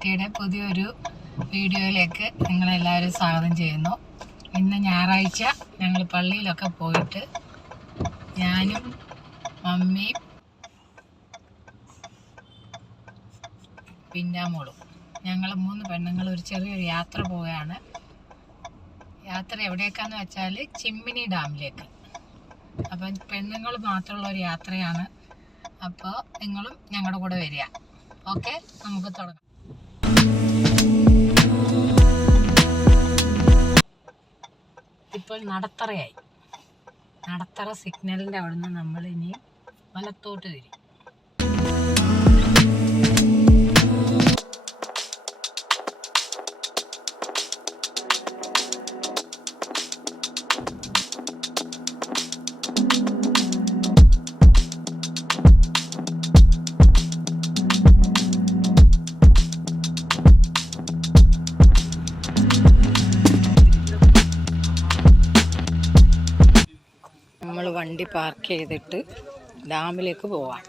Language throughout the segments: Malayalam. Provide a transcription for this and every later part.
ടിയുടെ പുതിയൊരു വീഡിയോയിലേക്ക് നിങ്ങളെല്ലാവരും സ്വാഗതം ചെയ്യുന്നു. ഇന്ന് ഞായറാഴ്ച ഞങ്ങൾ പള്ളിയിലൊക്കെ പോയിട്ട് ഞാനും മമ്മിയും പിന്നാമോളും ഞങ്ങൾ മൂന്ന് പെണ്ണുങ്ങൾ ഒരു ചെറിയൊരു യാത്ര പോവുകയാണ്. യാത്ര എവിടേക്കാന്ന് വെച്ചാൽ ചിമ്മിനി ഡാമിലേക്ക്. അപ്പം പെണ്ണുങ്ങൾ മാത്രമുള്ള ഒരു യാത്രയാണ്. അപ്പോൾ നിങ്ങളും ഞങ്ങളുടെ കൂടെ വരിക. ഓക്കെ? നമുക്ക് തുടങ്ങാം. ഇപ്പോൾ നടത്തറയായി. നടത്തറ സിഗ്നലിന്റെ അവിടുന്ന് നമ്മൾ ഇനി വലത്തോട്ട് തിരിയും. വണ്ടി പാർക്ക് ചെയ്തിട്ട് ഡാമിലേക്ക് പോവാം.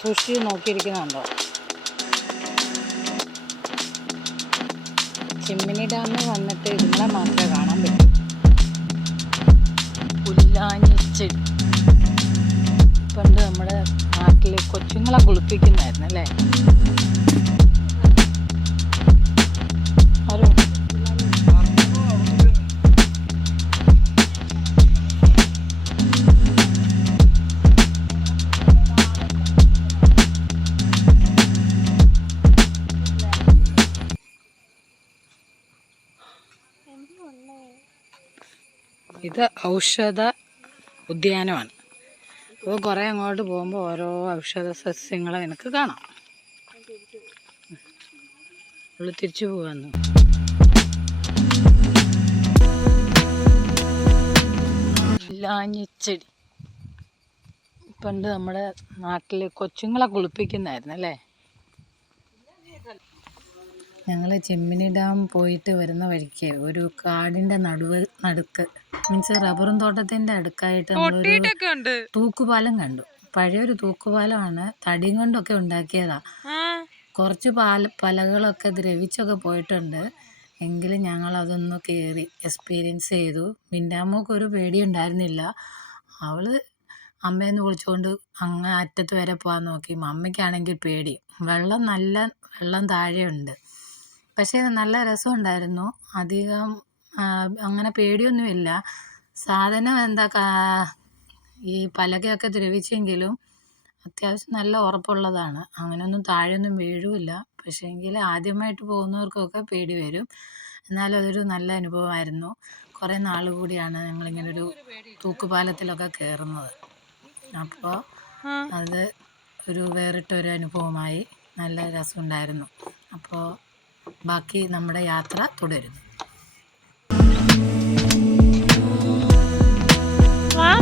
സൂക്ഷിച്ച് നോക്കിയിരിക്കുന്നുണ്ടോ? ചിമ്മിനി ഡാമിൽ വന്നിട്ട് ഇതുങ്ങളെ മാത്രമേ കാണാൻ പറ്റൂ. പുല്ലാഞ്ഞിച്ചെടി പണ്ട് നമ്മുടെ നാട്ടിൽ കൊച്ചുങ്ങളെ കുളിപ്പിക്കുന്നായിരുന്നു അല്ലേ ഇത് ഔഷധ ഉദ്യാനമാണ്. അപ്പോൾ കുറേ അങ്ങോട്ട് പോകുമ്പോൾ ഓരോ ഔഷധ സസ്യങ്ങളെ നിനക്ക് കാണാം. ഉള്ളു തിരിച്ചു പോകാന്ന് ലാഞ്ഞിച്ചെടി പണ്ട് നമ്മുടെ നാട്ടിൽ കൊച്ചുങ്ങളെ കുളിപ്പിക്കുന്നായിരുന്നു അല്ലേ? ഞങ്ങൾ ചെമ്മിനി ഡാം പോയിട്ട് വരുന്ന വഴിക്ക് ഒരു കാടിന്റെ നടുവ് നടുക്ക് മീൻസ് റബ്ബറും തോട്ടത്തിന്റെ അടുക്കായിട്ട് നമ്മളൊരു തൂക്കുപാലം കണ്ടു. പഴയൊരു തൂക്കുപാലമാണ് തടിയും കൊണ്ടൊക്കെ ഉണ്ടാക്കിയതാ. കുറച്ച് പാല പലകളൊക്കെ ദ്രവിച്ചൊക്കെ പോയിട്ടുണ്ട്. എങ്കിലും ഞങ്ങൾ അതൊന്ന് കയറി എക്സ്പീരിയൻസ് ചെയ്തു. മിൻഡാമോക്ക് ഒരു പേടി ഉണ്ടായിരുന്നില്ല അവൾ അമ്മയെന്ന് വിളിച്ചുകൊണ്ട് അങ്ങ് അറ്റത്ത് വരെ പോകാൻ നോക്കി. അമ്മയ്ക്കാണെങ്കിൽ പേടി. വെള്ളം നല്ല വെള്ളം താഴെയുണ്ട്. പക്ഷേ നല്ല രസമുണ്ടായിരുന്നു. അധികം അങ്ങനെ പേടിയൊന്നുമില്ല. സാധനം എന്താ കാ- ഈ പലകയൊക്കെ ദ്രവിച്ചെങ്കിലും അത്യാവശ്യം നല്ല ഉറപ്പുള്ളതാണ്. അങ്ങനെയൊന്നും താഴെയൊന്നും വീഴുമില്ല പക്ഷേ എങ്കിൽ ആദ്യമായിട്ട് പോകുന്നവർക്കൊക്കെ പേടി വരും. എന്നാലും അതൊരു നല്ല അനുഭവമായിരുന്നു. കുറേ നാൾ കൂടിയാണ് ഞങ്ങളിങ്ങനെ ഒരു തൂക്കുപാലത്തിലൊക്കെ കയറുന്നത്. അപ്പോൾ അത് ഒരു വേറിട്ടൊരു അനുഭവമായി. നല്ല രസമുണ്ടായിരുന്നു. അപ്പോൾ ബാക്കി നമ്മുടെ യാത്ര തുടരുന്നു. നല്ല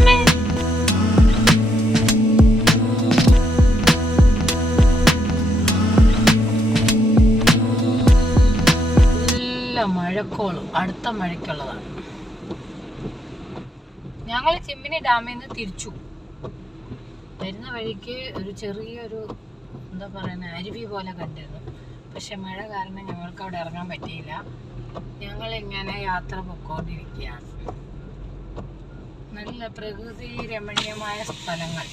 മഴക്കോളും. അടുത്ത മഴയ്ക്കുള്ളതാണ്. ഞങ്ങൾ ചിമ്മിനി ഡാമിൽ നിന്ന് തിരിച്ചു. വരുന്ന വഴിക്ക് ഒരു ചെറിയൊരു എന്താ പറയുന്നത് അരുവി പോലെ കണ്ടിരുന്നു. പക്ഷെ മഴ കാരണം ഞങ്ങൾക്ക് അവിടെ ഇറങ്ങാൻ പറ്റിയില്ല. ഞങ്ങൾ ഇങ്ങനെ യാത്ര പൊക്കോണ്ടിരിക്കുകയാണ് നല്ല പ്രകൃതി രമണീയമായ സ്ഥലങ്ങൾ.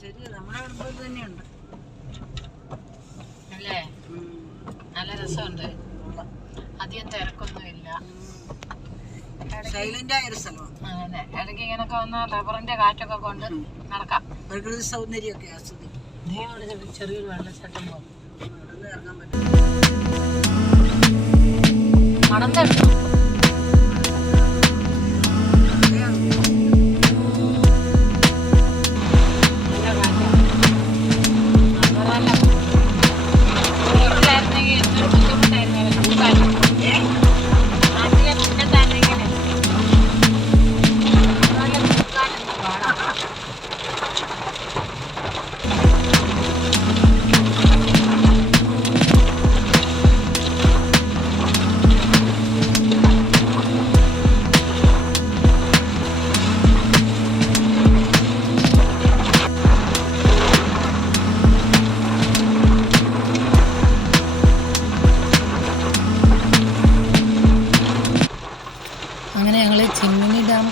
ശരി. നമ്മുടെ അടുത്ത് തന്നെയുണ്ട്. അല്ലേ? നല്ല രസമുണ്ട്. അധികം തിരക്കൊന്നുമില്ല. സൈലന്റ് ആയ ഒരു സ്ഥലമാണ്. അങ്ങനെ ഇടയ്ക്ക് ഇങ്ങനൊക്കെ വന്ന റബ്ബറിന്റെ കാറ്റൊക്കെ കൊണ്ട് നടക്കാം. പ്രകൃതി സൗന്ദര്യമൊക്കെ ആസ്വദിക്കും. ചെറിയൊരു വെള്ളച്ചാട്ടം പോകും ഇറങ്ങാൻ പറ്റും. മണത്തെടുക്കും നല്ല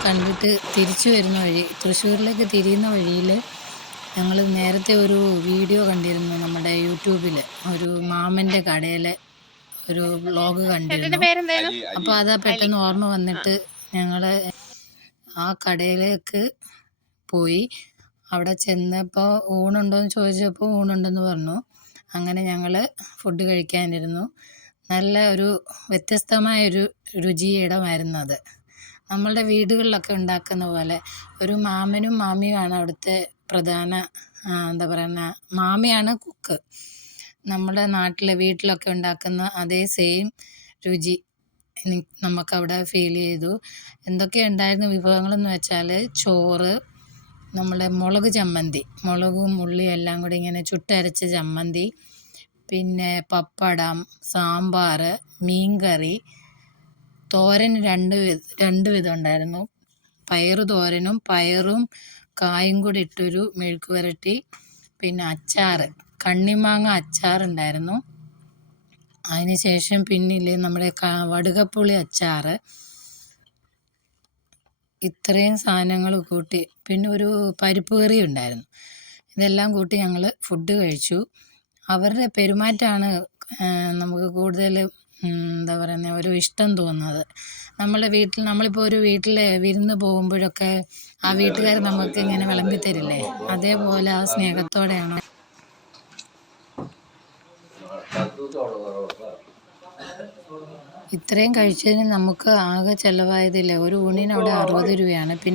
കണ്ടിട്ട് തിരിച്ചു വരുന്ന വഴി തൃശ്ശൂരിലേക്ക് തിരിയുന്ന വഴിയിൽ ഞങ്ങൾ നേരത്തെ ഒരു വീഡിയോ കണ്ടിരുന്നു നമ്മുടെ യൂട്യൂബിൽ ഒരു മാമന്റെ കടയിലെ ഒരു വ്ളോഗ് കണ്ടിരുന്നു. അപ്പോൾ അത് പെട്ടെന്ന് ഓർമ്മ വന്നിട്ട് ഞങ്ങൾ ആ കടയിലേക്ക് പോയി. അവിടെ ചെന്നപ്പോൾ ഊണുണ്ടോയെന്ന് ചോദിച്ചപ്പോൾ ഊണുണ്ടെന്ന് പറഞ്ഞു. അങ്ങനെ ഞങ്ങൾ ഫുഡ് കഴിക്കാനിരുന്നു. നല്ല ഒരു വ്യത്യസ്തമായൊരു രുചിയിടമായിരുന്നു അത്. നമ്മളുടെ വീടുകളിലൊക്കെ ഉണ്ടാക്കുന്ന പോലെ ഒരു മാമനും മാമിയുമാണ് അവിടുത്തെ പ്രധാന എന്താ പറയുന്ന മാമിയാണ് കുക്ക് നമ്മുടെ നാട്ടിലെ വീട്ടിലൊക്കെ ഉണ്ടാക്കുന്ന അതേ സെയിം രുചി നമുക്കവിടെ ഫീൽ ചെയ്തു. എന്തൊക്കെ ഉണ്ടായിരുന്ന വിഭവങ്ങളെന്ന് വെച്ചാൽ ചോറ് നമ്മുടെ മുളക് ചമ്മന്തി മുളകും ഉള്ളിയും എല്ലാം കൂടി ഇങ്ങനെ ചുട്ടരച്ച ചമ്മന്തി പിന്നെ പപ്പടം സാമ്പാർ മീൻകറി തോരൻ രണ്ട് രണ്ട് വിധം ഉണ്ടായിരുന്നു. പയറു തോരനും പയറും കായും കൂടി ഇട്ടൊരു മെഴുക്ക് പുരട്ടി പിന്നെ അച്ചാർ കണ്ണിമാങ്ങ അച്ചാറുണ്ടായിരുന്നു അതിന് ശേഷം പിന്നിൽ നമ്മുടെ വടുകപ്പുളി അച്ചാർ ഇത്രയും സാധനങ്ങൾ കൂട്ടി പിന്നെ ഒരു പരിപ്പ് കറി ഉണ്ടായിരുന്നു. ഇതെല്ലാം കൂട്ടി ഞങ്ങൾ ഫുഡ് കഴിച്ചു. അവരുടെ പെരുമാറ്റമാണ് നമുക്ക് കൂടുതൽ എന്താ പറയുന്നത് ഒരു ഇഷ്ടം തോന്നുന്നത്. നമ്മളെ വീട്ടിൽ നമ്മളിപ്പോൾ ഒരു വീട്ടിൽ വിരുന്ന് പോകുമ്പോഴൊക്കെ ആ വീട്ടുകാർ നമുക്ക് ഇങ്ങനെ വിളമ്പി തരില്ലേ? അതേപോലെ ആ സ്നേഹത്തോടെയാണ്? ഇത്രയും കഴിച്ചതിന് നമുക്ക് ആകെ ചിലവായതില്ല? ഒരു ഊണിന് അവിടെ അറുപത് രൂപയാണ്. പിന്നെ